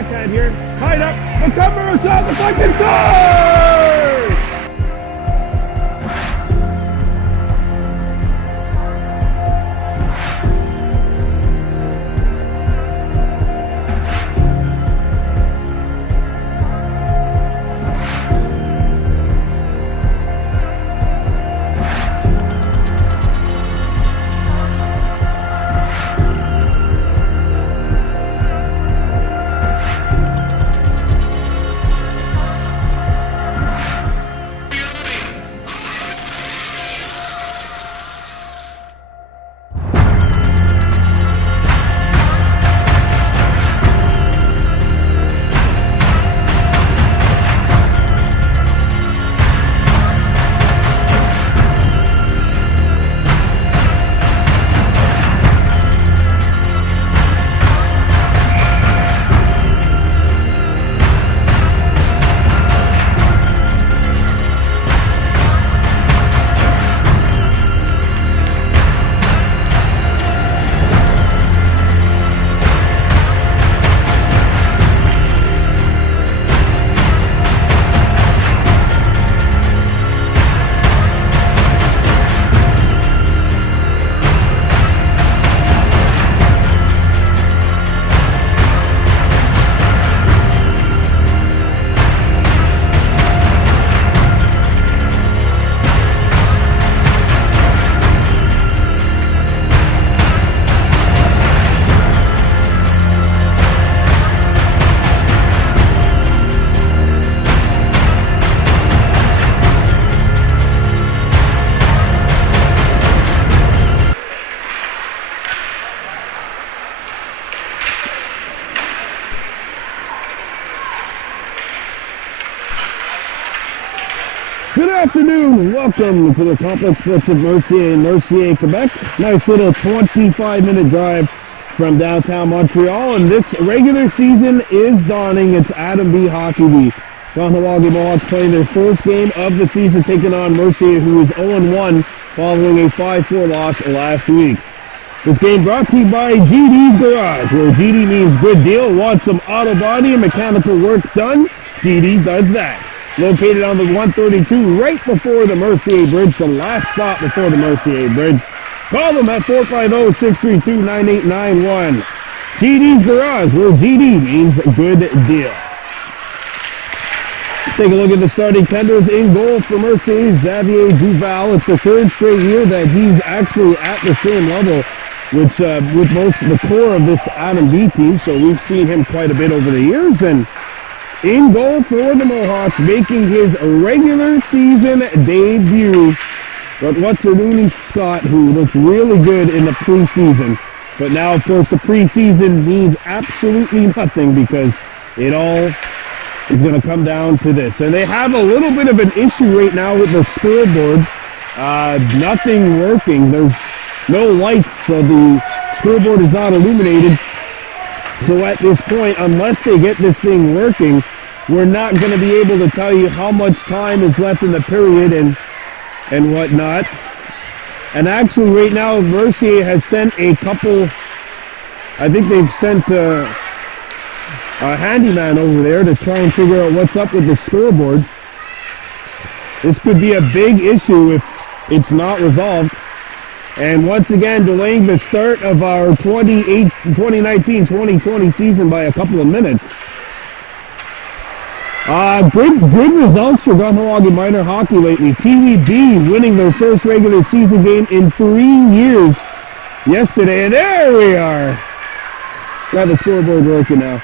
backhand here. Tied up. Montgomery shot. The fucking scores! Good afternoon, welcome to the complex sports of Mercier in Mercier, Quebec. Nice little 25-minute drive from downtown Montreal, and this regular season is dawning. It's Adam B. Hockey Week. Kahnawake Mohawks playing their first game of the season, taking on Mercier, who is 0-1 following a 5-4 loss last week. This game brought to you by GD's Garage, where GD means good deal. Want some auto body and mechanical work done? GD does that. Located on the 132 right before the Mercier Bridge, the last stop before the Mercier Bridge. Call them at 450-632-9891. GD's Garage, where GD means good deal. Take a look at the starting tenders. In goal for Mercier, Xavier Duval. It's the third straight year that he's actually at the same level with most of the core of this Adam B team, so we've seen him quite a bit over the years. And in goal for the Mohawks, making his regular season debut, but what's Rooney Scott, who looked really good in the preseason. But now, of course, the preseason means absolutely nothing because it all is going to come down to this. And they have a little bit of an issue right now with the scoreboard. Nothing working. There's no lights, so the scoreboard is not illuminated. So at this point, unless they get this thing working, we're not going to be able to tell you how much time is left in the period and whatnot. And actually right now, Mercier has sent a couple, I think they've sent a handyman over there to try and figure out what's up with the scoreboard. This could be a big issue if it's not resolved. And once again, delaying the start of our 2019-2020 season by a couple of minutes. Good results for Kahnawake minor hockey lately. PVB winning their first regular season game in 3 years yesterday. And there we are. Got the scoreboard working now.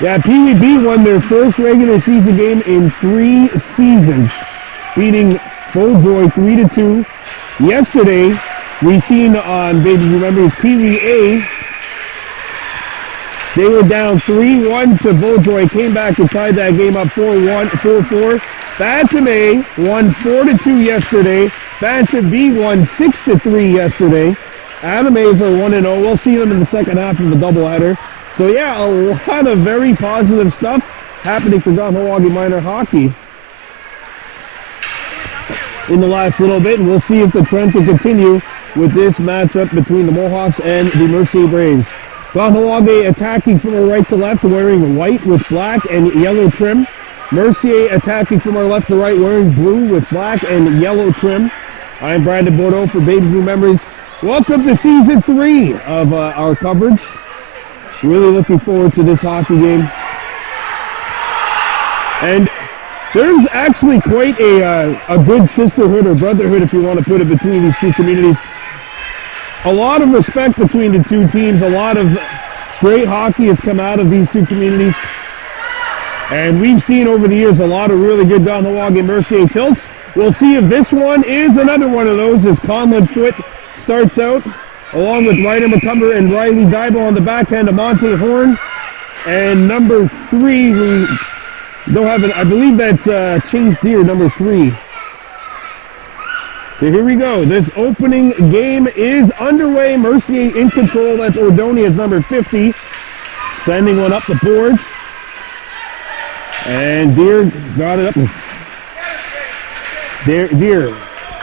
Yeah, PVB won their first regular season game in 3 seasons, beating Beaujoy 3-2. Yesterday, we seen on, baby, remember, it's PVA. They were down 3-1 to Beaujoy, came back and tied that game up 4-4. Phantom A won 4-2 yesterday. Phantom B won 6-3 yesterday. Adam A's are 1-0. We'll see them in the second half of the doubleheader. So yeah, a lot of very positive stuff happening for Kahnawake minor hockey in the last little bit, and we'll see if the trend can continue with this matchup between the Mohawks and the Mercier Braves. Kahnawake attacking from our right to left, wearing white with black and yellow trim. Mercier attacking from our left to right, wearing blue with black and yellow trim. I'm Brandon Bordeaux for Baby Blue Memories. Welcome to Season 3 of our coverage. Really looking forward to this hockey game. And there's actually quite a good sisterhood or brotherhood, if you want to put it, between these two communities. A lot of respect between the two teams. A lot of great hockey has come out of these two communities. And we've seen over the years a lot of really good Kahnawake Mercier tilts. We'll see if this one is another one of those as Conlon Foot starts out, along with Ryder McCumber and Riley Daibo on the backhand of Monte Horn. And number 3, we don't have it, I believe that's Chase Deer, number 3. So here we go. This opening game is underway. Mercier in control. That's Ordonia's number 50. Sending one up the boards. And Deer got it up. Deer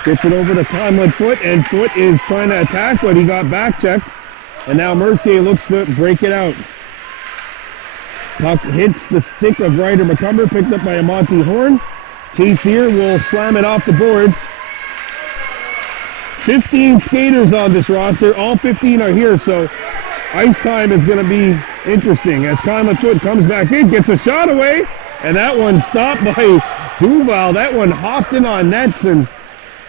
gets it over to Conlon Foot, and Foot is trying to attack, but he got back checked. And now Mercier looks to break it out. Puck hits the stick of Ryder McCumber, picked up by a Monte Horn. Chase Deer will slam it off the boards. 15 skaters on this roster. All 15 are here, so ice time is going to be interesting as Conlon Foot comes back in, gets a shot away, and that one stopped by Duval. That one hopped in on nets, and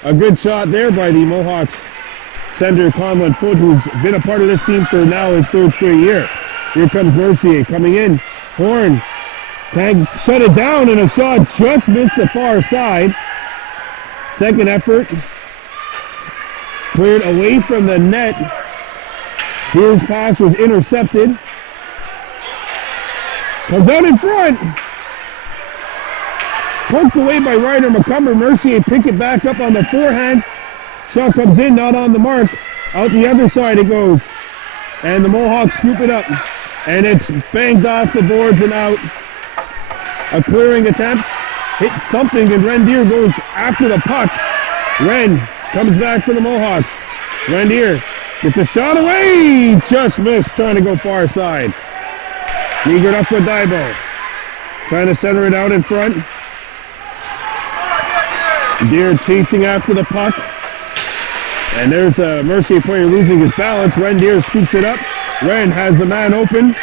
a good shot there by the Mohawks sender Conlon Foot, who's been a part of this team for now his 3rd straight year. Here comes Mercier coming in. Horn can't shut it down, and a shot just missed the far side. Second effort. Cleared away from the net. Deer's pass was intercepted. Comes out in front. Poked away by Ryder McCumber. Mercier pick it back up on the forehand. Shot comes in, not on the mark. Out the other side it goes. And the Mohawks scoop it up. And it's banged off the boards and out. A clearing attempt. Hits something, and Rendier goes after the puck. Ren comes back for the Mohawks. Rendier gets a shot away. Just missed, trying to go far side. Meagered up with Daibo. Trying to center it out in front. Deer chasing after the puck. And there's a Mercier player losing his balance. Rendier scoops it up. Ren has the man open.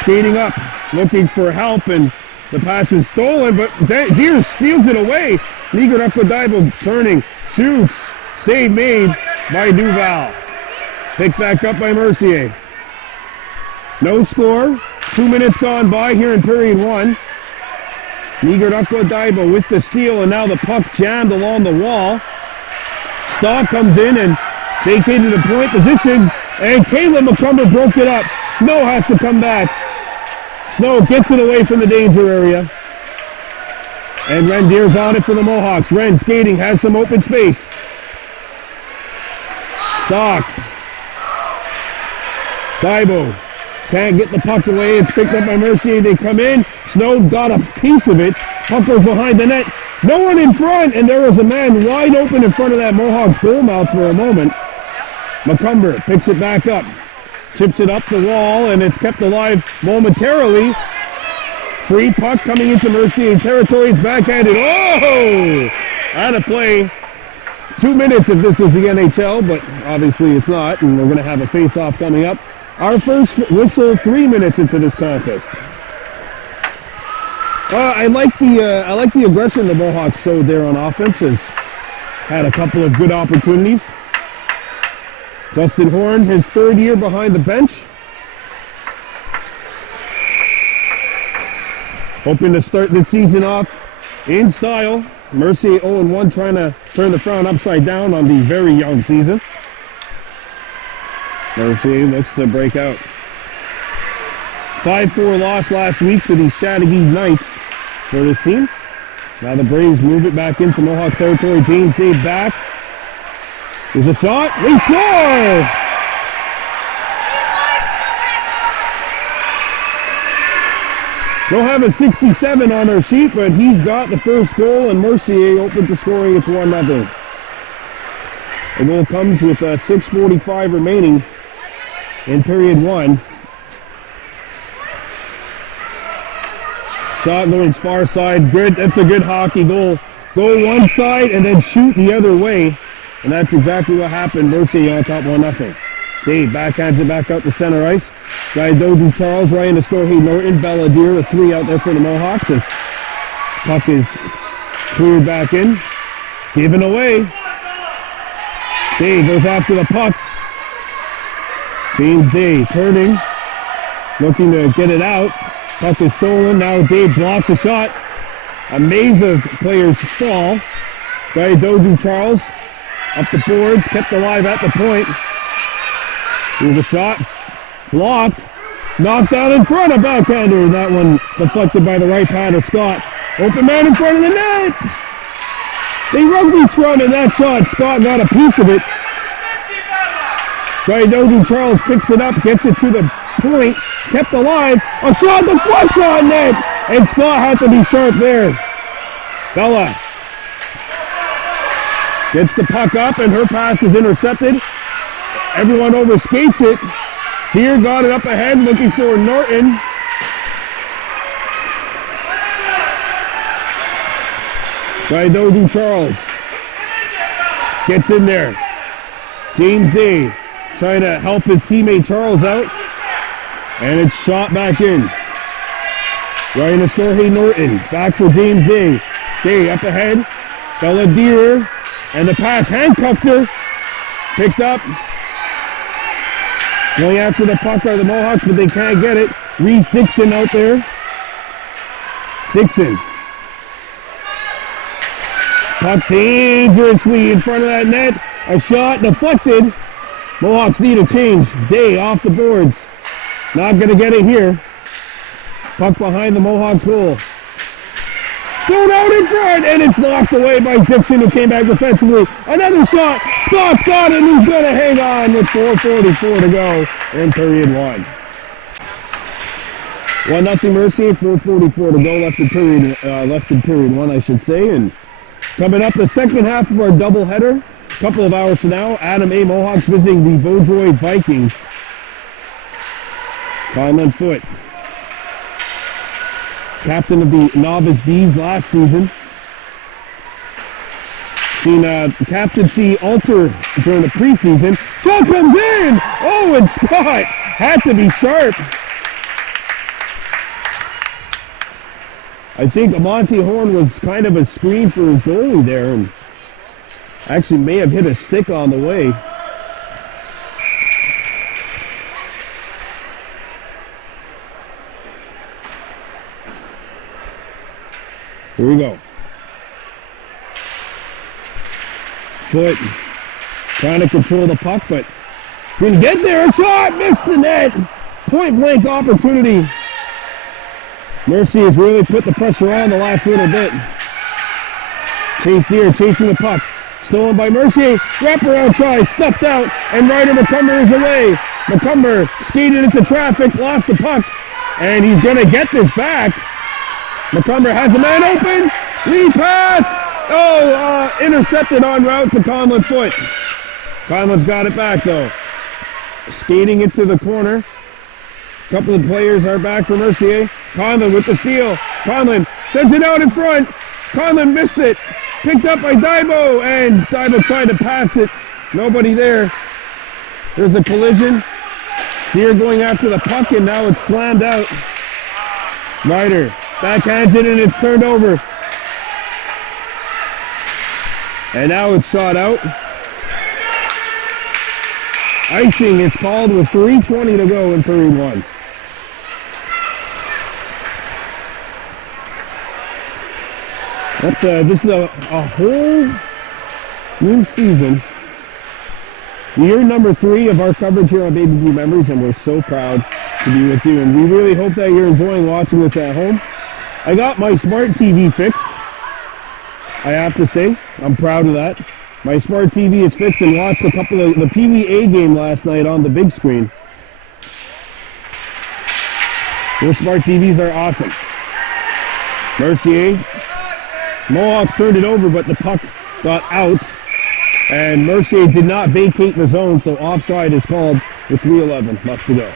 Skating up, looking for help, and the pass is stolen, but Deer steals it away. Meagered up with Daibo, turning. Shoots. Save made by Duval. Picked back up by Mercier. No score. 2 minutes gone by here in period 1. Meagered up with Daibo with the steal, and now the puck jammed along the wall. Stock comes in and vacated the point position, and Caleb McCumber broke it up. Snow has to come back. Snow gets it away from the danger area. And Rendier's on it for the Mohawks. Ren skating, has some open space. Stock. Daibo can't get the puck away. It's picked up by Mercier. They come in. Snow got a piece of it. Puck goes behind the net. No one in front, and there was a man wide open in front of that Mohawks goal mouth for a moment. McCumber picks it back up. Chips it up the wall, and it's kept alive momentarily. Free puck coming into Mercier territory. It's backhanded. Oh! Out of play. 2 minutes if this was the NHL, but obviously it's not, and we're going to have a face-off coming up. Our first whistle 3 minutes into this contest. I like the aggression the Mohawks showed there on offense. Has had a couple of good opportunities. Justin Horn, his 3rd year behind the bench. Hoping to start this season off in style. Mercier 0-1, trying to turn the frown upside down on the very young season. Mercier looks to break out. 5-4 loss last week to the Chateauguay Knights for this team. Now the Braves move it back into Mohawk territory. James Dave back. There's a shot. They score! Don't have a 67 on our sheet, but he's got the first goal, and Mercier open to scoring. It's 1-0. The goal comes with 6:45 remaining in period 1. Shot going far side. Good. That's a good hockey goal. Go one side and then shoot the other way. And that's exactly what happened. Mercier on top 1-0. Dave backhands it back out to center ice. Dodu Charles, Ryan Astorhe Norton, Belladier with 3 out there for the Mohawks. As puck is cleared back in. Given away. Dave goes after the puck. James Day turning. Looking to get it out. Puck is stolen. Now Dave blocks a shot. A maze of players fall. Dodu Charles up the boards. Kept alive at the point. Here's a shot. Blocked. Knocked out in front of backhander. That one deflected by the right pad of Scott. Open man in front of the net. They rugby scrum in that shot. Scott got a piece of it. Dodu Charles picks it up, gets it to the point, kept alive. A shot deflects on net. And Scott had to be sharp there. Bella gets the puck up and her pass is intercepted. Everyone overskates it. Here got it up ahead, looking for Norton. Dodu Charles gets in there. James Day trying to help his teammate Charles out. And it's shot back in. Ryan Astorhe Norton back for James Day. Day up ahead. Belladier. And the pass handcuffed her. Picked up. Going after the puck are the Mohawks, but they can't get it. Reese Dixon out there. Dixon. Puck dangerously in front of that net. A shot deflected. Mohawks need a change. Day off the boards. Not going to get it here. Puck behind the Mohawks goal. Thrown out in front, and it's knocked away by Dixon, who came back defensively. Another shot. Scott's got it, and he's going to hang on with 4:44 to go in period 1. 1-0 Mercier, 4:44 to go left in period 1, I should say. And coming up the second half of our doubleheader, a couple of hours from now, Adam A. Mohawks visiting the Vaudreuil Vikings. Conlon Foote, captain of the Novice Bees last season. Seen captaincy alter during the preseason. Shot comes in! Oh, and Scott had to be sharp. I think Monty Horn was kind of a screen for his goalie there, and actually may have hit a stick on the way. Here we go. Foot trying to control the puck, but couldn't get there. A shot, missed the net. Point blank opportunity. Mercier has really put the pressure on the last little bit. Chase Deer chasing the puck. Stolen by Mercier. Wraparound try, stuffed out, and Ryder McCumber is away. McCumber skated into traffic, lost the puck, and he's going to get this back. McCumber has a man open. Lead pass. Oh, intercepted en route to Conlon Foote. Conlon's got it back though. Skating into the corner. A couple of players are back for Mercier. Conlon with the steal. Conlon sends it out in front. Conlon missed it. Picked up by Daibo, and Daibo trying to pass it. Nobody there. There's a collision. Here going after the puck, and now it's slammed out. Ryder backhands it, and it's turned over. And now it's shot out. Icing is called with 3:20 to go in period 1. But this is a whole new season. Year number 3 of our coverage here on Baby Blue Memories, and we're so proud to be with you. And we really hope that you're enjoying watching this at home. I got my smart TV fixed. I have to say, I'm proud of that. My smart TV is fixed, and watched a couple of the PVA game last night on the big screen. Those smart TVs are awesome. Mercier. Mohawks turned it over, but the puck got out. And Mercier did not vacate the zone, so offside is called with 3:11 left to go.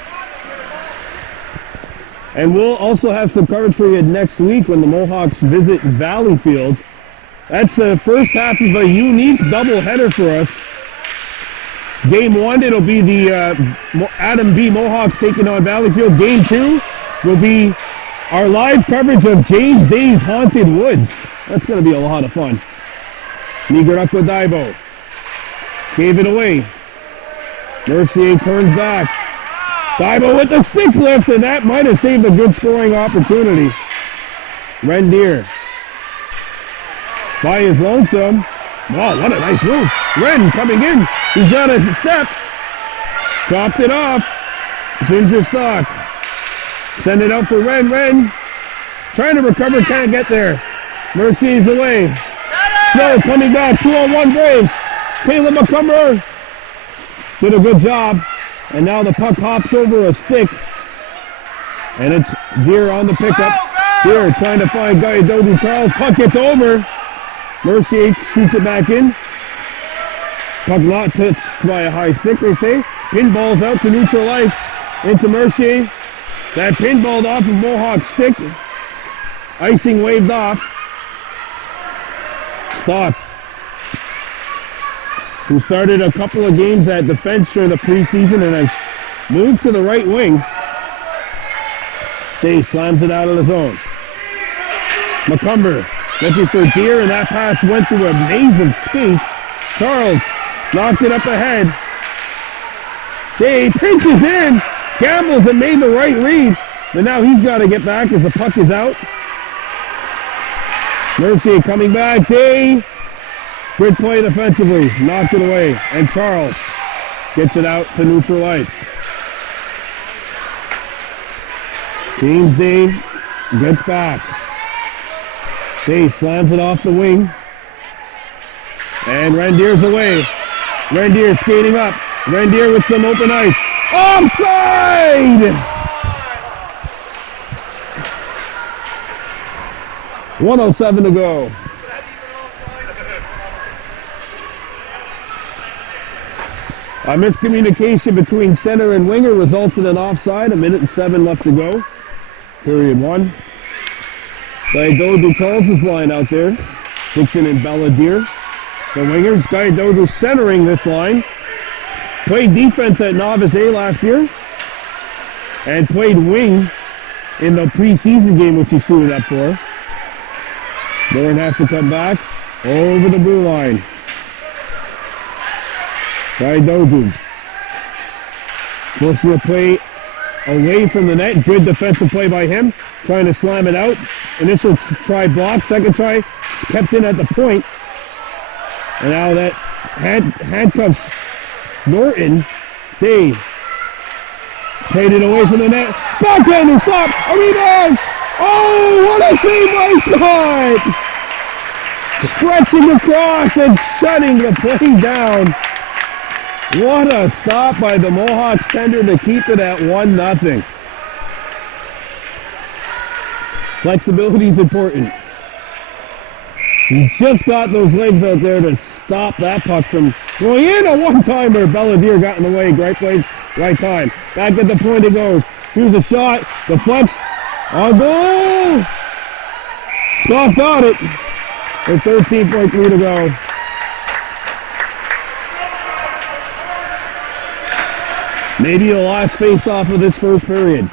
And we'll also have some coverage for you next week when the Mohawks visit Valleyfield. That's the first half of a unique doubleheader for us. Game 1, it'll be the Adam B. Mohawks taking on Valleyfield. Game 2 will be our live coverage of James Day's Haunted Woods. That's going to be a lot of fun. Nigarako Daibo gave it away. Mercier turns back. Daibo with the stick lift, and that might have saved a good scoring opportunity. Rendier by his lonesome. Wow, what a nice move. Ren coming in. He's got a step. Chopped it off. Ginger Stock. Send it out for Ren. Ren trying to recover, can't get there. Mercier's away. Snow coming back. 2-on-1 Braves. Caleb McCumber did a good job. And now the puck hops over a stick. And it's Deere on the pickup. Deere trying to find Guy Dodu Charles. Puck gets over. Mercier shoots it back in. Puck not touched by a high stick, they say. Pinball's out to neutral ice. Into Mercier. That pinballed off of Mohawk's stick. Icing waved off. Stock, who started a couple of games at defense during the preseason and has moved to the right wing. Day slams it out of the zone. McCumber looking for Deere, and that pass went through a maze of skates. Charles knocked it up ahead. Day pinches in, gambles and made the right read, but now he's got to get back as the puck is out. Mercier coming back. Day, good play defensively, knocked it away, and Charles gets it out to neutral ice. James Day gets back. Day slams it off the wing. And Rendier's away. Rendier skating up. Rendier with some open ice. Offside! 1:07 to go. A miscommunication between center and winger results in an offside. 1:07 left to go. Period 1. Dodu Charles' line out there. Dixon and Belladier. The wingers. Guy Dodu centering this line. Played defense at Novice A last year. And played wing in the preseason game, which he suited up for. Doran has to come back over the blue line. Guy Dodu. Forcing a play away from the net. Good defensive play by him. Trying to slam it out. Initial try blocked. Second try kept in at the point. And now that handcuffs Norton. They played it away from the net. Backhander stop. A rebound. Oh, what a save by Scott! Stretching across and shutting the play down. What a stop by the Mohawks tender to keep it at 1-0. Flexibility is important. He just got those legs out there to stop that puck from going in. A one-timer. Belladier got in the way. Great place, right time. Back at the point it goes. Here's a shot. Deflects. On goal! Scott got it. With 13.3 to go. Maybe the last face-off of this first period.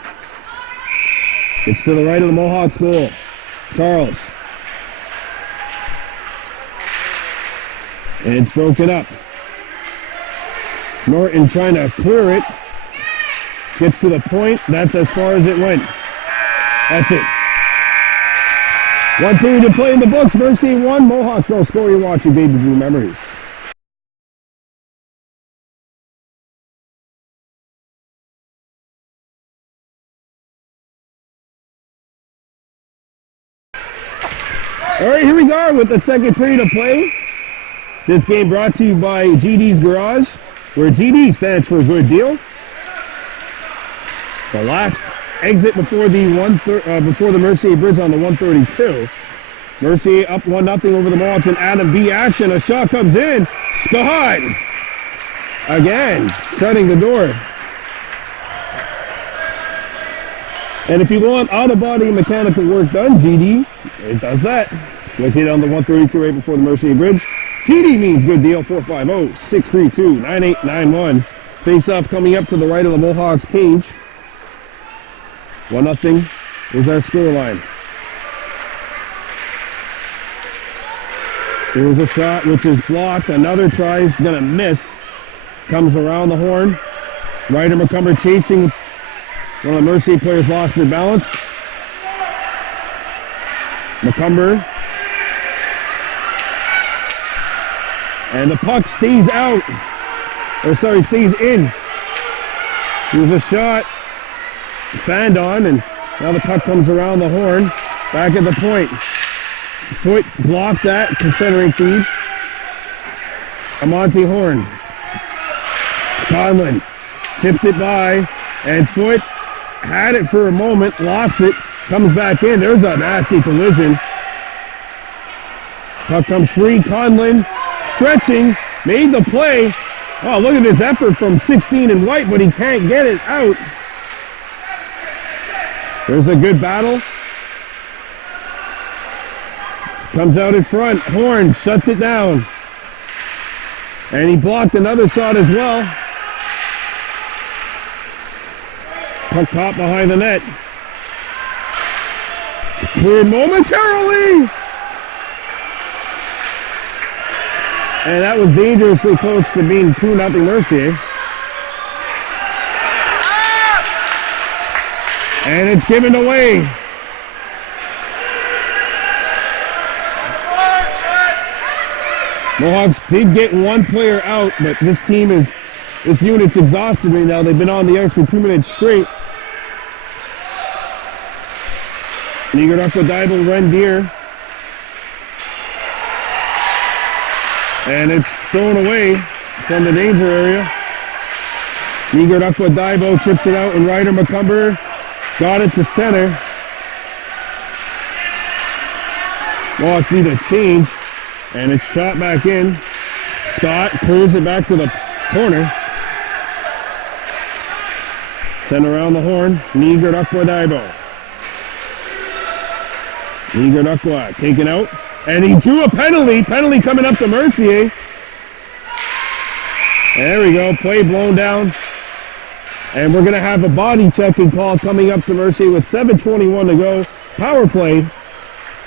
It's to the right of the Mohawks goal. Charles. And it's broken up. Norton trying to clear it. Gets to the point. That's as far as it went. That's it. 1 period to play in the books. Mercier 1. Mohawks no score. You're watching Baby Blue Memories. All right, here we go with the second period of play. This game brought to you by GD's Garage, where GD stands for Good Deal. The last exit before the Mercier Bridge on the 132. Mercier up 1-0 over the Mohawks in Adam B action. A shot comes in. Scott! Again, shutting the door. And if you want out-of-body mechanical work done, GD, it does that. It's located on the 132 right before the Mercier Bridge. GD means good deal, 450-632-9891. Face-off coming up to the right of the Mohawks cage. 1-0 is our scoreline. Here's a shot which is blocked. Another try is going to miss. Comes around the horn. Ryder McCumber chasing. One of the Mercier players lost their balance. McCumber. And the puck stays out. Or sorry, stays in. Here's a shot. Fanned on, and now the puck comes around the horn. Back at the point. Foot blocked that to centering feed. Amonte Horn. Conlon tipped it by, and Foot had it for a moment, lost it, comes back in. There's a nasty collision. Puck comes free. Conlon stretching, made the play. Oh, look at this effort from 16 and White, but he can't get it out. There's a good battle. Comes out in front. Horn shuts it down. And he blocked another shot as well. Puck caught behind the net. Cleared momentarily. And that was dangerously close to being 2-0 Mercier. And it's given away. Mohawks did get one player out, but this team is, this unit's exhausted right now. They've been on the ice for 2 minutes straight. Nigarakwadaibo Rendier. And it's thrown away from the danger area. Nigarakwadaibo chips it out, and Ryder McCumber got it to center. Mohawks need a change. And it's shot back in. Scott clears it back to the corner. Sent around the horn. Nigarakwadaibo. Nigarakwa taken out. And he drew a penalty. Penalty coming up to Mercier. There we go. Play blown down. And we're going to have a body checking call coming up to Mercier with 7:21 to go. Power play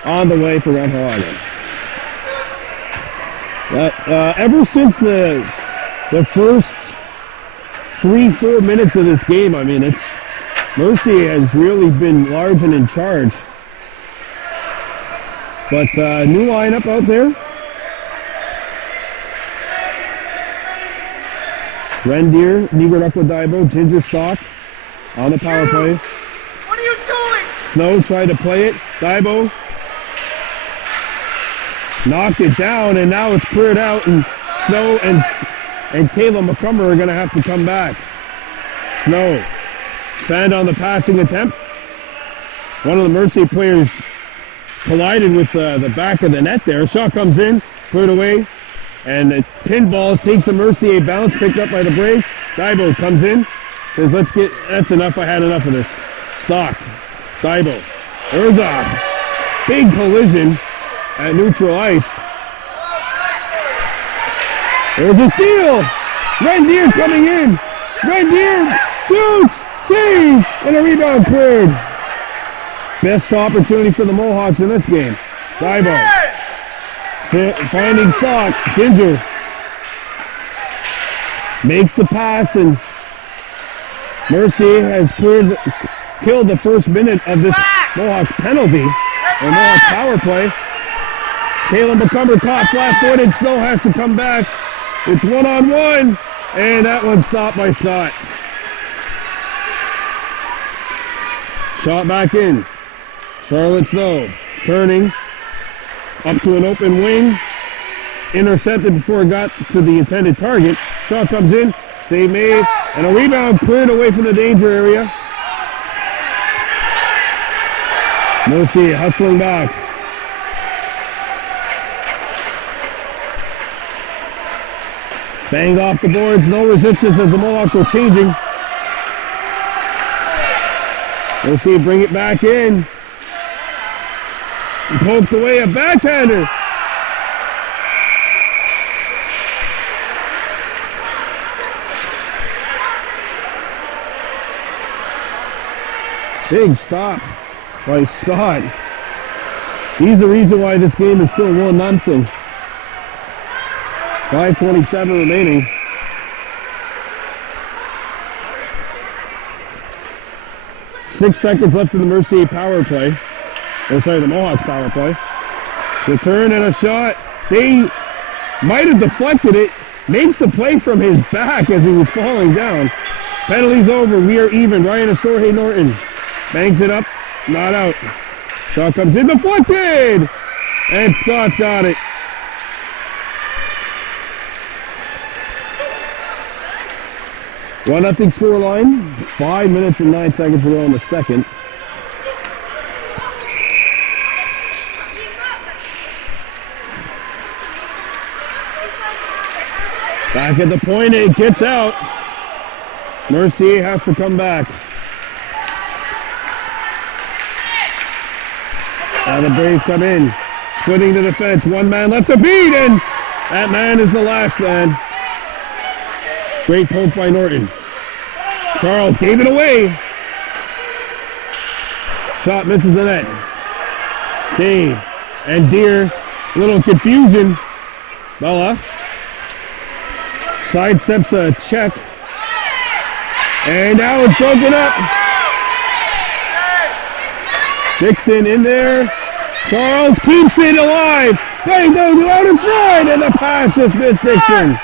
on the way for Kahnawake. Ever since the first 3-4 minutes of this game, I mean, Mercier has really been large and in charge. But new lineup out there. Rendier, Nigarakwadaibo, Ginger Stock on the power play. What are you doing? Snow tried to play it. Daibo knocked it down, and now it's cleared out, and Snow and Caleb McCumber are going to have to come back. Snow fanned on the passing attempt. One of the Mercier players collided with the back of the net there. A shot comes in, cleared away, and it pinballs, takes the Mercier bounce, picked up by the Braves. Daibo comes in, says, that's enough, I had enough of this. Stock, Daibo. There's a big collision at neutral ice. There's a steal. Rendier coming in. Rendier shoots, save, and a rebound cleared. Best opportunity for the Mohawks in this game. Daibo finding Stock. Ginger makes the pass, and Mercier has killed the first minute of this Mohawks penalty or Mohawks power play. Caleb McCumber caught flat-footed. Snow has to come back. It's one-on-one, and that one's stopped by Scott. Shot back in. Charlotte Snow turning up to an open wing. Intercepted before it got to the intended target. Shot comes in. Save made. And a rebound cleared away from the danger area. Mercier hustling back. Banged off the boards, no resistance as the Mohawks were changing. Mercier bring it back in. Poked away a backhander. Big stop by Scott. He's the reason why this game is still 1-0. 5:27 remaining. Six seconds left in the Mercier power play. Oh, sorry, the Mohawks power play. Return and a shot. They might have deflected it. Makes the play from his back as he was falling down. Penalty's over. We are even. Ryan Astorhe Norton bangs it up. Not out. Shot comes in. Deflected! And Scott's got it. One nothing scoreline. 5 minutes and 9 seconds to go in the second. Back at the point, it gets out. Mercier has to come back. Now the Braves come in, splitting the defense. One man left to beat, and that man is the last man. Great poke by Norton. Charles gave it away. Shot misses the net. Dave and Deere, little confusion. Bella sidesteps a check. And now it's broken up. Dixon in there. Charles keeps it alive. They go out in front, and the pass just missed Dixon.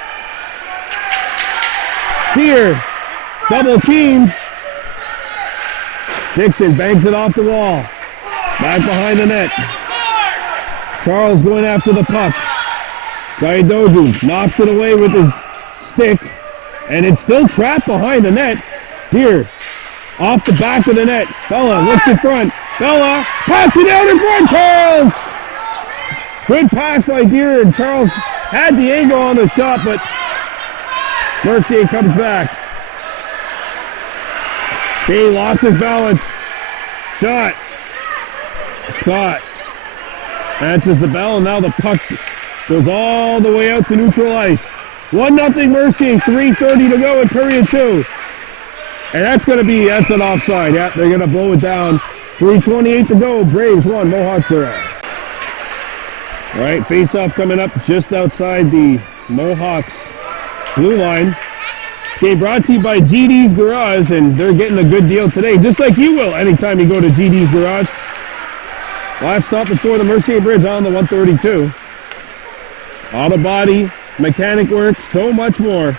Here, double teamed. Dixon bangs it off the wall. Back behind the net. Charles going after the puck. Gaidogu knocks it away with his stick, and it's still trapped behind the net. Here, off the back of the net. Bella looks in front. Bella passing out in front. Charles! Good pass by Deere, and Charles had the angle on the shot, but Mercier comes back. He lost his balance. Shot. Scott answers the bell, and now the puck goes all the way out to neutral ice. 1-0 Mercier, 3:30 to go in period 2. And that's an offside. Yeah, they're going to blow it down. 3:28 to go. Braves 1, Mohawks 0. All right, face-off coming up just outside the Mohawks blue line. Okay, brought to you by GD's Garage, and they're getting a good deal today, just like you will anytime you go to GD's Garage. Last stop before the Mercier Bridge on the 132. Auto body, mechanic work, so much more.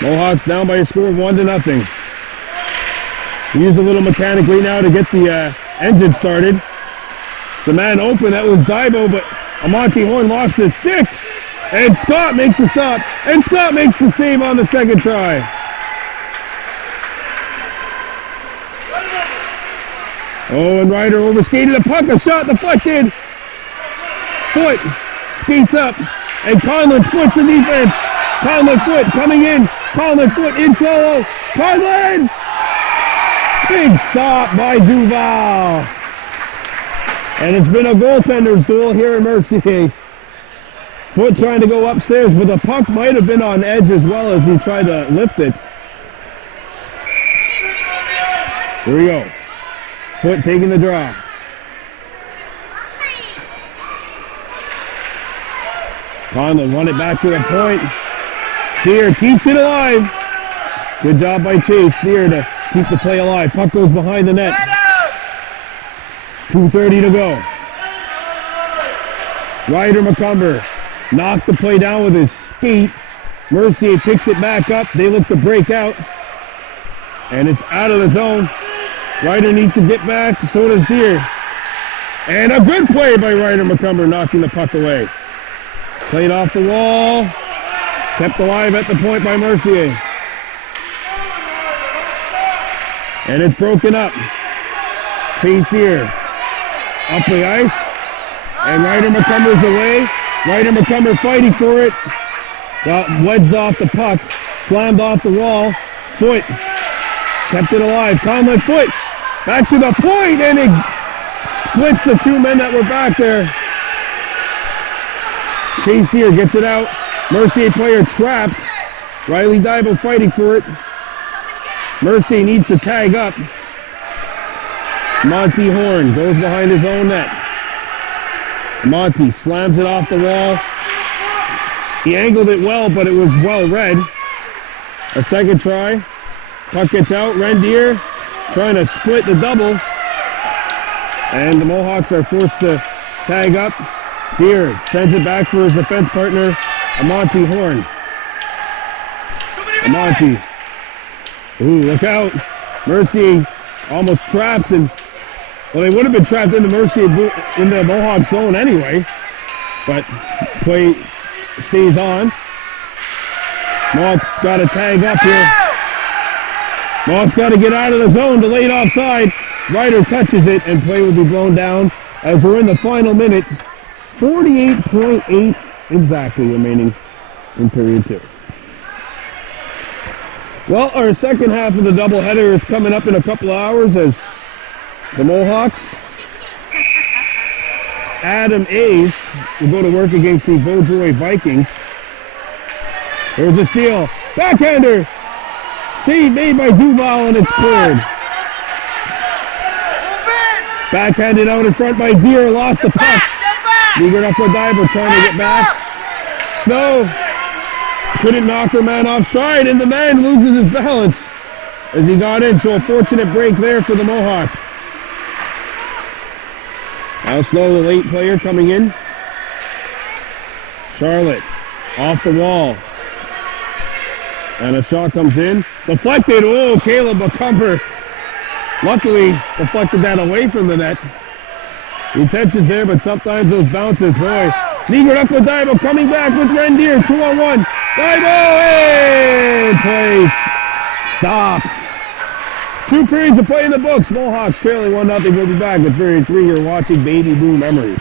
Mohawks down by a score of 1-0. Use a little mechanic right now to get the engine started. The man open, that was Daibo, but Amonte Horn lost his stick. And Scott makes the stop. And Scott makes the save on the second try. Oh, and Ryder overskated a puck. A shot deflected. Foot skates up. And Conlon splits the defense. Conlon Foot coming in. Conlon Foot in solo. Conlon! Big stop by Duval. And it's been a goaltender's duel here in Mercier. Foot trying to go upstairs, but the puck might have been on edge as well as he tried to lift it. Here we go. Foot taking the draw. Conlon won it back to the point. Steer keeps it alive. Good job by Chase Steer to keep the play alive. Puck goes behind the net. 2:30 to go. Ryder McCumber knocked the play down with his skate. Mercier picks it back up. They look to break out. And it's out of the zone. Ryder needs to get back. So does Deere. And a good play by Ryder McCumber knocking the puck away. Played off the wall. Kept alive at the point by Mercier. And it's broken up. Chase Deere up the ice. And Ryder McCumber's away. Ryder McCumber fighting for it. Got wedged off the puck. Slammed off the wall. Foot. Kept it alive. Kahnawake foot. Back to the point, and it splits the two men that were back there. Chase here gets it out. Mercier player trapped. Riley Daibo fighting for it. Mercier needs to tag up. Monty Horn goes behind his own net. Monty slams it off the wall. He angled it well, but it was well read. A second try. Puck gets out. Rendier trying to split the double. And the Mohawks are forced to tag up. Deer sends it back for his defense partner, Monty Horn. Monty. Ooh, look out. Mercier almost trapped, and well, they would have been trapped in the Mercier in the Mohawk zone anyway. But play stays on. Mohawks got to tag up here. Mohawks got to get out of the zone. Delayed offside. Ryder touches it, and play will be blown down as we're in the final minute. 48.8 exactly remaining in period 2. Well, our second half of the doubleheader is coming up in a couple of hours as the Mohawks, Adam A's, will go to work against the Beaujoy Vikings. There's a steal. Backhander. Save made by Duval, and it's cleared. Backhanded out in front by Deer. Lost the puck. Eager up for Daibo trying to get back. Snow couldn't knock her man offside, and the man loses his balance as he got in. So a fortunate break there for the Mohawks. Now Snow, the late player, coming in. Charlotte off the wall. And a shot comes in. Deflected. Oh, Caleb McCumber luckily deflected that away from the net. The intention's there, but sometimes those bounces, boy. Neagered up with Daibo, coming back with Rendier, 2-on-1. Daibo, and play stops. 2 periods of play in the books. Mohawks trailing 1-0. We'll be back with period 3 here watching Baby Blue Memories.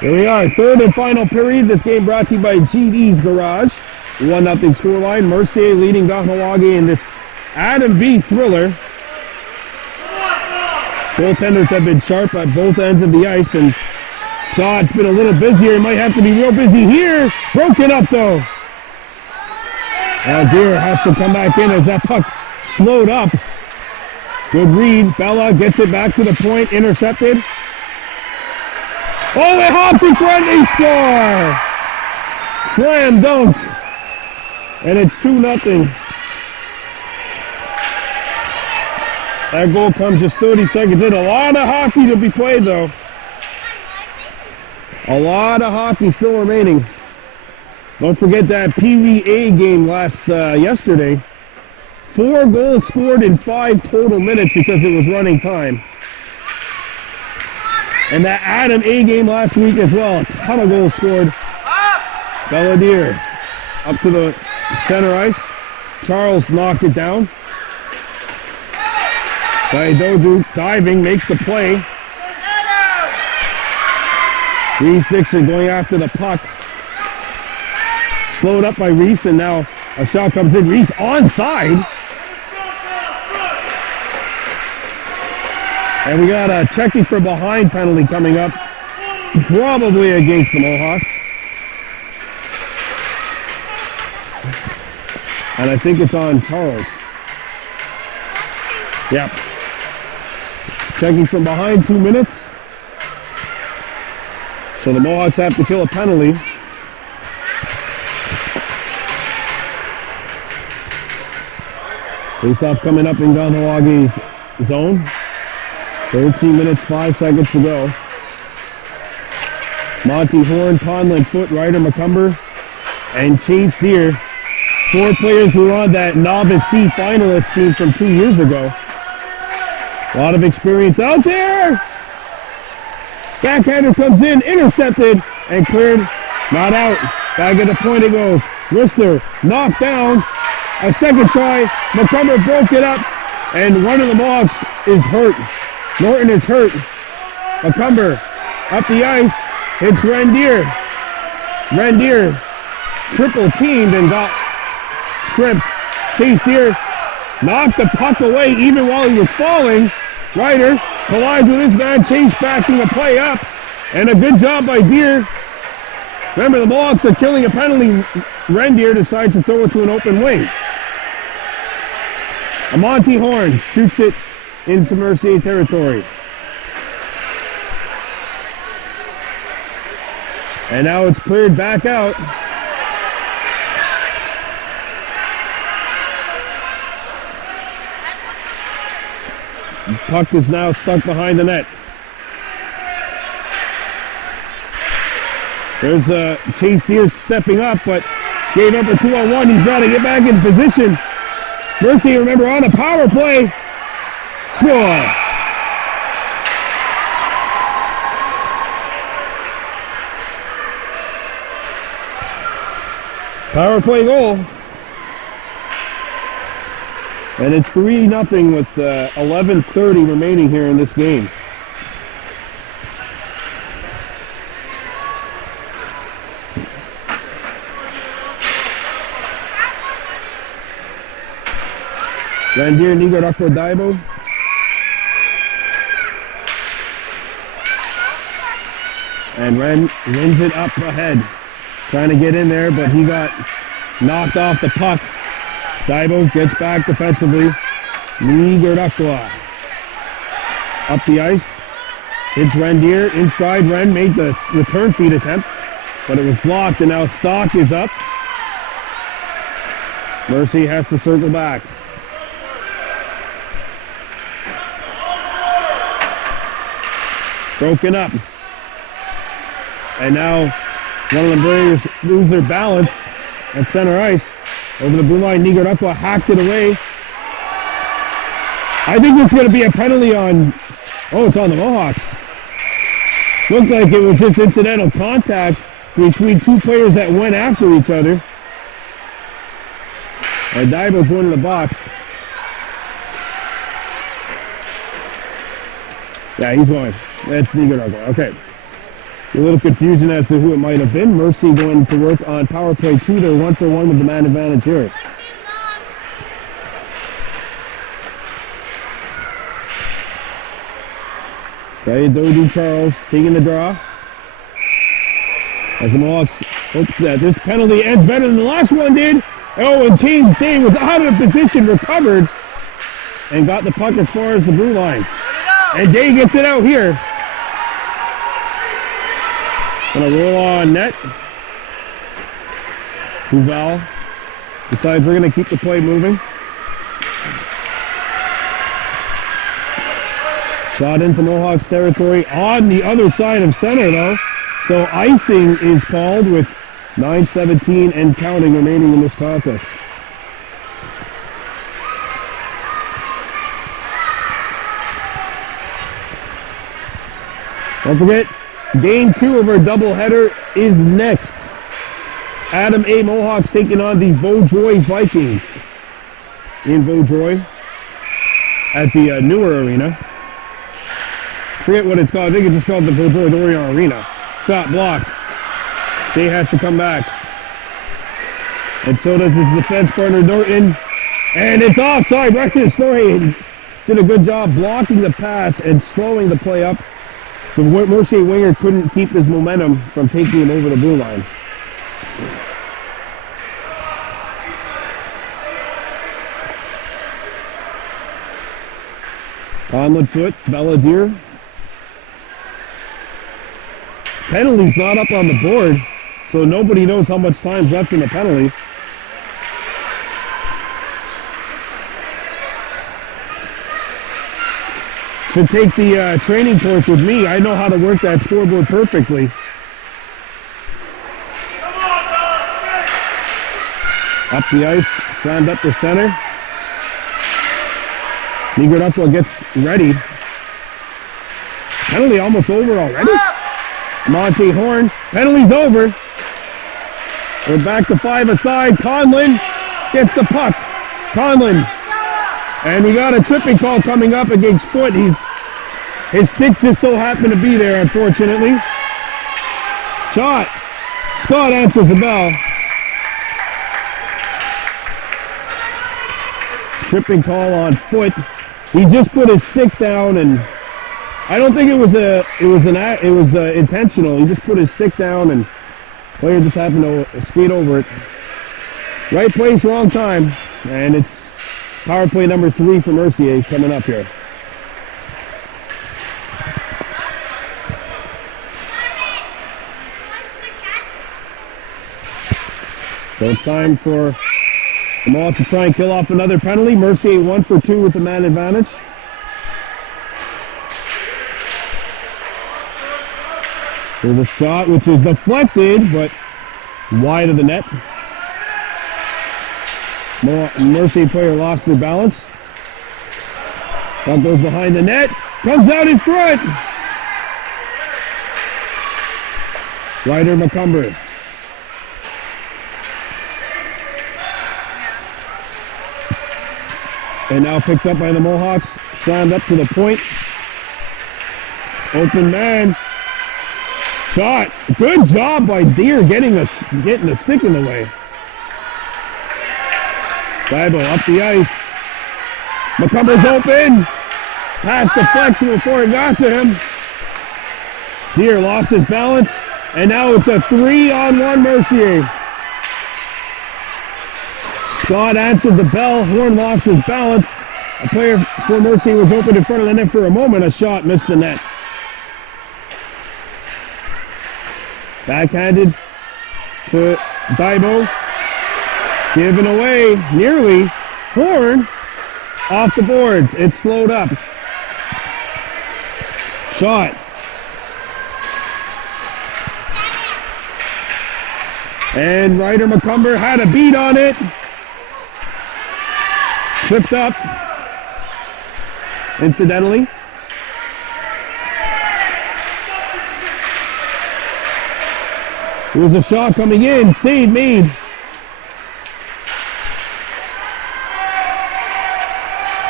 Here we are, third and final period. This game brought to you by GD's Garage. 1-0 scoreline. Mercier leading Kahnawake in this Adam B thriller. Goaltenders have been sharp at both ends of the ice, and Scott's been a little busier. He might have to be real busy here. Broken up though. Deer has to come back in as that puck slowed up. Good read. Bella gets it back to the point. Intercepted. Oh, they hops in front, they score! Slam dunk. And it's 2-0. That goal comes just 30 seconds in. A lot of hockey to be played, though. A lot of hockey still remaining. Don't forget that Pee Wee A game yesterday. 4 goals scored in 5 total minutes because it was running time. And that Adam A game last week as well. A ton of goals scored. Belladier up to the center ice. Charles knocked it down. Dodu diving, makes the play. Reese Dixon going after the puck. Slowed up by Reese, and now a shot comes in. Reese onside. And we got a checking from behind penalty coming up, probably against the Mohawks. And I think it's on Charles. Yep. Checking from behind, 2 minutes. So the Mohawks have to kill a penalty. Face-off coming up in Kahnawake's zone. 13 minutes, 5 seconds to go. Monty Horn, Conlon Foot, Ryder McCumber, and Chase Deer. 4 players who were on that novice C finalist team from 2 years ago. A lot of experience out there. Backhander comes in, intercepted, and cleared. Not out. Back at the point it goes. Whistler knocked down. A second try. McCumber broke it up. And one of the Mohawks is hurt. Norton is hurt. McCumber up the ice, hits Rendier. Rendier triple teamed and got stripped. Chase Deer knocked the puck away even while he was falling. Ryder collides with his man, Chase backing the play up. And a good job by Deer. Remember, the Mohawks are killing a penalty. Rendier decides to throw it to an open wing. Monty Horn shoots it into Mercier territory. And now it's cleared back out. The puck is now stuck behind the net. There's Chase Deer stepping up, but gave up a 2-on-1. He's got to get back in position. Mercier, remember, on a power play. Score. Power play goal. And it's 3-0 with 11:30 remaining here in this game. Rendier, Nigarakwa, Daibo. And Ren wins it up ahead. Trying to get in there, but he got knocked off the puck. Daibo gets back defensively. Nigarakwa up the ice. Hits Rendier. In stride, Ren made the return feed attempt, but it was blocked, and now Stock is up. Mercier has to circle back. Broken up. And now one of the Braves lose their balance at center ice. Over the blue line, Nigarakwa hacked it away. I think it's going to be a penalty on... Oh, it's on the Mohawks. Looked like it was just incidental contact between two players that went after each other. And Daibo's one in the box. Yeah, he's going. That's Nigarakwa. Okay. A little confusion as to who it might have been. Mercier going to work on power play 2. They're 1-for-1 with the man advantage here. Okay, Dodi Charles taking the draw. As the Mohawks hopes that this penalty ends better than the last one did. Oh, and James Day was out of position, recovered, and got the puck as far as the blue line. And Day gets it out here. Gonna roll on net. Duval decides we're gonna keep the play moving. Shot into Mohawks territory on the other side of center though. So icing is called with 9:17 and counting remaining in this contest. Don't forget, Game 2 of our doubleheader is next. Adam A. Mohawks taking on the Vaudreuil Vikings in Vaudreuil at the newer arena. Forget what it's called. I think it's just called the Vaudreuil Arena. Shot blocked. Day has to come back. And so does his defense partner Norton. And it's offside. Ryan Story did a good job blocking the pass and slowing the play up. The Mercier winger couldn't keep his momentum from taking him over the blue line. Conlon foot, Belladier. Penalty's not up on the board, so nobody knows how much time's left in the penalty. Should take the training course with me. I know how to work that scoreboard perfectly. Up the ice, slammed up the center. Nigarakwa gets ready. Penalty almost over already. Monty Horn, penalty's over. We're back to 5 aside. Conlon gets the puck. Conlon And we got a tripping call coming up against Foot. His stick just so happened to be there, unfortunately. Shot. Scott answers the bell. Tripping call on Foot. He just put his stick down, and I don't think it was intentional. He just put his stick down, and player just happened to skate over it. Right place, wrong time, and it's power play number 3 for Mercier coming up here. So it's time for the Mohawks to try and kill off another penalty. Mercier 1 for 2 with the man advantage. There's a shot which is deflected, but wide of the net. Mercier player lost their balance. Puck goes behind the net. Comes out in front. Ryder McCumber. And now picked up by the Mohawks. Slammed up to the point. Open man. Shot. Good job by Deere getting the stick in the way. Bible up the ice. McCumber's open. Pass deflection before it got to him. Deere lost his balance. And now it's a 3-on-1 Mercier. Scott answered the bell. Horn lost his balance. A player for Mercier was open in front of the net for a moment. A shot missed the net. Backhanded to Daibo. Given away nearly. Horn off the boards. It's slowed up. Shot. And Ryder McCumber had a beat on it. Tripped up. Incidentally. There was a shot coming in. Save made.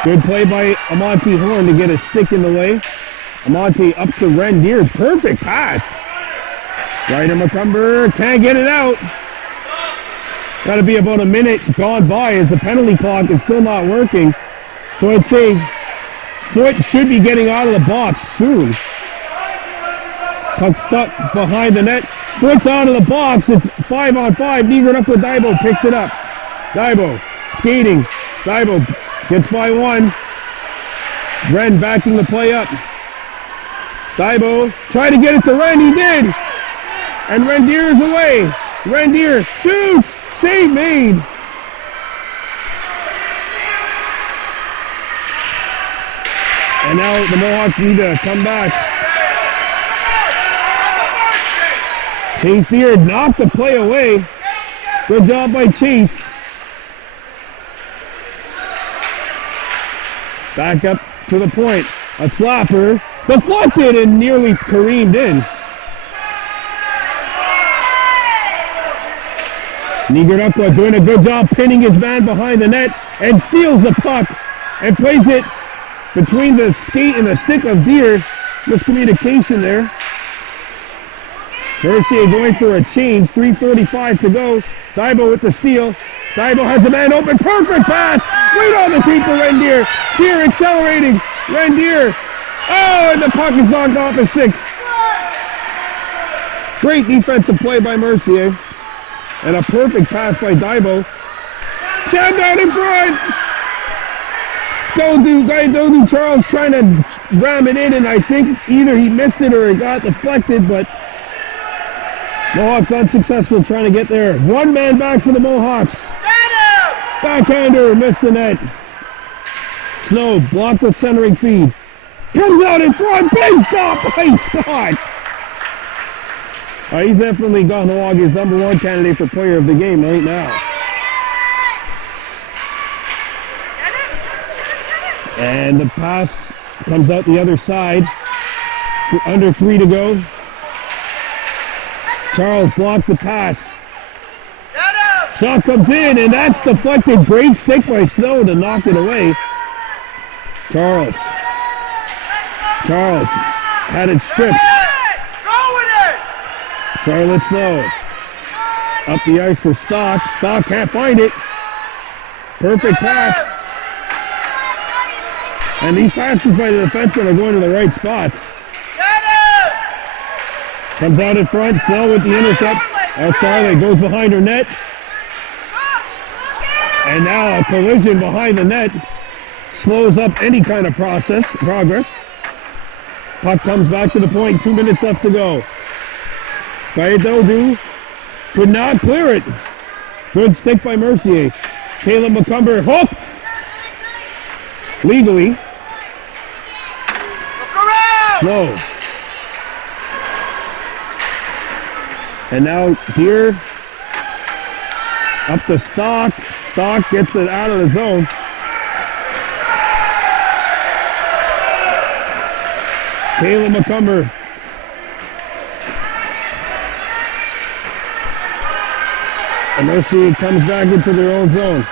Good play by Amonte Horn to get a stick in the way. Amonte up to Rendier. Perfect pass. Ryder McCumber can't get it out. Got to be about a minute gone by as the penalty clock is still not working. So I'd say Foot should be getting out of the box soon. Puck stuck behind the net. Foot's out of the box. It's 5-on-5. Negro up with Daibo. Picks it up. Daibo skating. Daibo gets by one. Ren backing the play up. Daibo tried to get it to Ren. He did. And Rendier is away. Rendier shoots. Save made. And now the Mohawks need to come back. Chase Deere knocked the play away. Good job by Chase. Back up to the point. A slapper. Deflected and nearly careened in. Nigarukwa doing a good job pinning his man behind the net and steals the puck and plays it between the skate and the stick of Deere. Miscommunication there. Mercier going for a change. 3:45 to go. Daibo with the steal. Daibo has a man open. Perfect pass. Right on the team for Rendier. Deere accelerating. Rendier. Oh, and the puck is knocked off his stick. Great defensive play by Mercier. And a perfect pass by Daibo. Jammed out in front. Dodu Charles trying to ram it in, and I think either he missed it or it got deflected, but Mohawks unsuccessful trying to get there. One man back for the Mohawks. Backhander missed the net. Snow blocked the centering feed. Comes out in front. Big stop by Scott. He's definitely Kahnawake's #1 candidate for player of the game right now. And the pass comes out the other side. Under 3 to go. Charles blocked the pass. Shot comes in, and that's deflected. Great stick by Snow to knock it away. Charles had it stripped. Go with it! Charlotte Snow. Up the ice for Stock. Stock can't find it. Perfect pass. And these passes by the defensemen are going to the right spots. Comes out in front. Snow with the intercept. Charlotte goes behind her net. And now a collision behind the net slows up any kind of progress. Puck comes back to the point. 2 minutes left to go. Kahnawake could not clear it. Good stick by Mercier. Caleb McCumber hooked. Legally. Slow. And now here. Up to Stock. Stock gets it out of the zone. Caleb McCumber. And Mercier comes back into their own zone.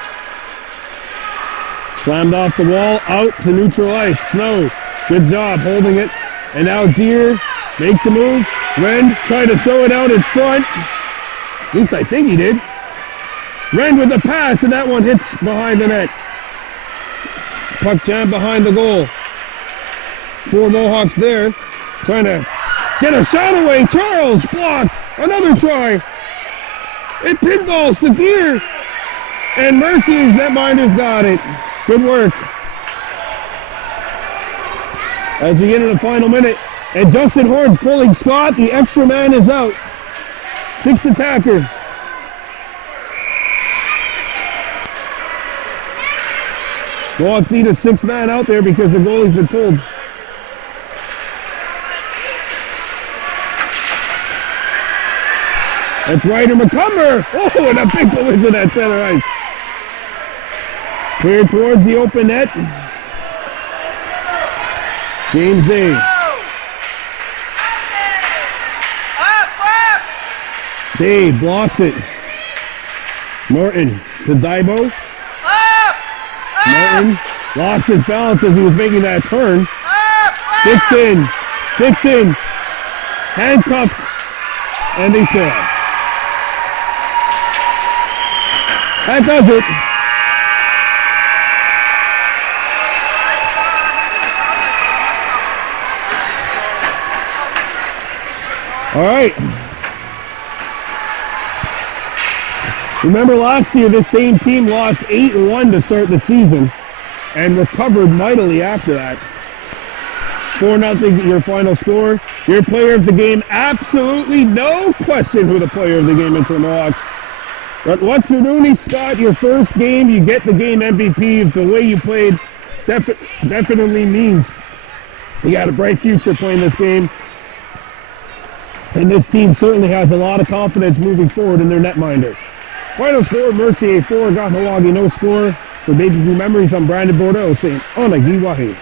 Slammed off the wall, out to neutral ice. Snow, good job holding it. And now Deere makes the move. Wren trying to throw it out in front. At least I think he did. Wren with the pass, and that one hits behind the net. Puck jam behind the goal. 4 Mohawks there, trying to get a shot away. Charles blocked. Another try. It pinballs to Deere. And Mercier's netminders got it. Good work. As we get into the final minute, and Justin Horn's pulling spot. The extra man is out. 6th attacker. Mohawks need a 6th man out there because the goalie's been pulled. That's Ryder McCumber. Oh, and a big collision at center ice. Clear towards the open net. James Day. Dave blocks it. Norton to Daibo. Norton lost his balance as he was making that turn. Sticks in. Handcuffed. And they score. That does it. All right. Remember last year, this same team lost 8-1 to start the season and recovered mightily after that. 4-0 your final score. Your player of the game, absolutely no question who the player of the game is for the Mohawks. But what's Rooney, Scott, your first game, you get the game MVP. If the way you played definitely means you got a bright future playing this game. And this team certainly has a lot of confidence moving forward in their netminder. Final score, Mercier 4, Kahnawake no score. For Baby Blue Memories, I'm Brandon Bordeaux saying, Onagi Wahi.